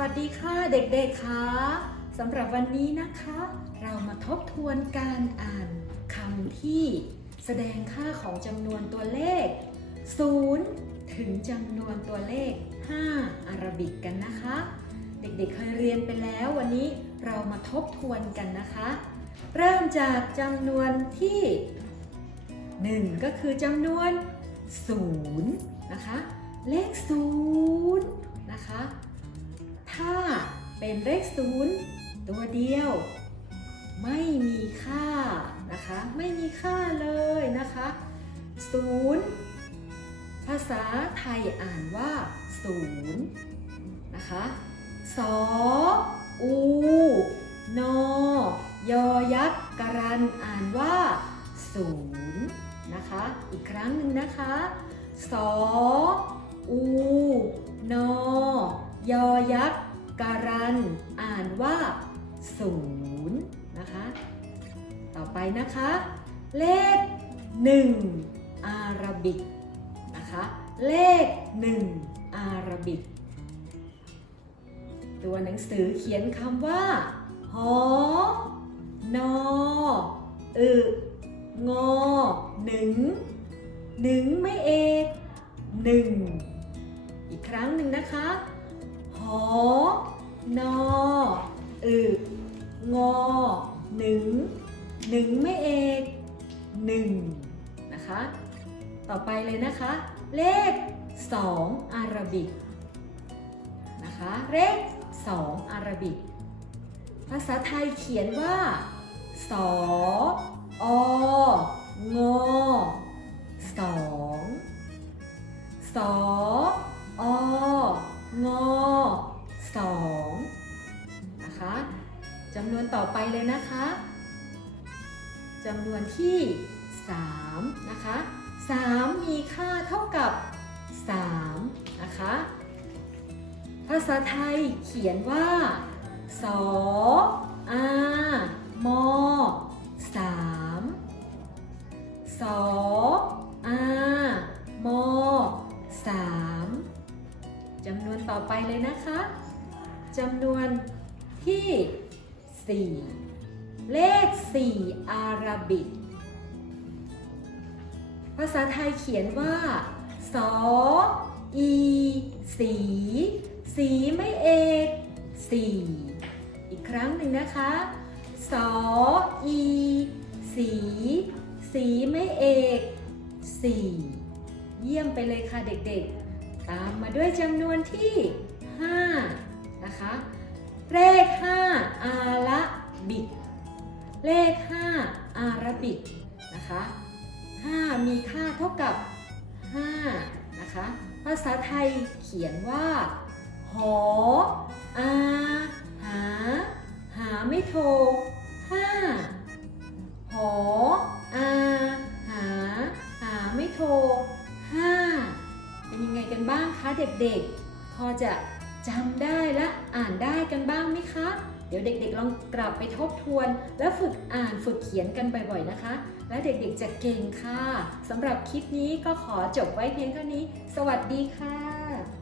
วัสดีค่ะเด็กๆค่ะสำหรับวันนี้นะคะ เรามาทบทวนการอ่านคำที่แสดงค่าของจำนวนตัวเลข 0 ถึงจำนวนตัวเลข 5 อาราบิกกันนะคะ เด็กๆเคยเรียนไปแล้ววันนี้เรามาทบทวนกันนะคะ เริ่มจากจำนวนที่ 1 ก็คือจำนวน 0 นะคะ เลข 0 นะคะ เป็นเลข0ตัวเดียว ไม่มีค่านะคะ ไม่มีค่าเลยนะคะ0ภาษาไทยอ่านว่า0นย์นะคะสออูนอยอยักษ์กรันอ่านว่า0นะคะ อีกครั้งหนึ่งนะคะสออูนอยอยักษ์ การัน อ่านว่า0นย์นะคะ ต่อไปนะคะ เลข1อาราบิกนะคะ เลข1อาราบิก ตัวหนังสือเขียนคำว่า หอนออึงอหนึ่งหนึ่งไม่เอกหนึ่งอีกครั้งหนึ่งนะคะ นออึงอหนึ่งหนึ่งไม่เอกหนึ่งนะคะ ต่อไปเลยนะคะ เลข2อาราบิกนะคะเลข2อาราบิก ภาษาไทยเขียนว่าสออ ต่อไปเลยนะคะจำนวนที่ 3 นะคะ 3 มีค่าเท่ากับ 3 นะคะ ภาษาไทยเขียนว่า สออามอสามสออามอสามจำนวนต่อไปเลยนะคะจำนวนที่ 4 เลข 4 อาราบิก ภาษาไทยเขียนว่าสออีสี สีไม่เอกสี่อีกครั้งหนึ่งนะคะสออีสี สีไม่เอกสี่เยี่ยมไปเลยค่ะเด็กๆ ตามมาด้วยจำนวนที่ 5 นะคะ เลข 5 อาราบิก เลข 5 อาราบิกนะคะ 5 มีค่าเท่ากับ5นะคะภาษาไทยเขียนว่า หอ อา หา หาไม่โทรห้าหอ อา หา หาไม่โทรห้าเป็นยังไงกันบ้างคะเด็กๆ พอจะ จำได้และอ่านได้กันบ้างไหมคะ เดี๋ยวเด็กๆลองกลับไปทบทวน และฝึกอ่านฝึกเขียนกันบ่อยๆนะคะ และเด็กๆจะเก่งค่ะสำหรับคลิปนี้ก็ขอจบไว้เพียงเท่านี้ สวัสดีค่ะ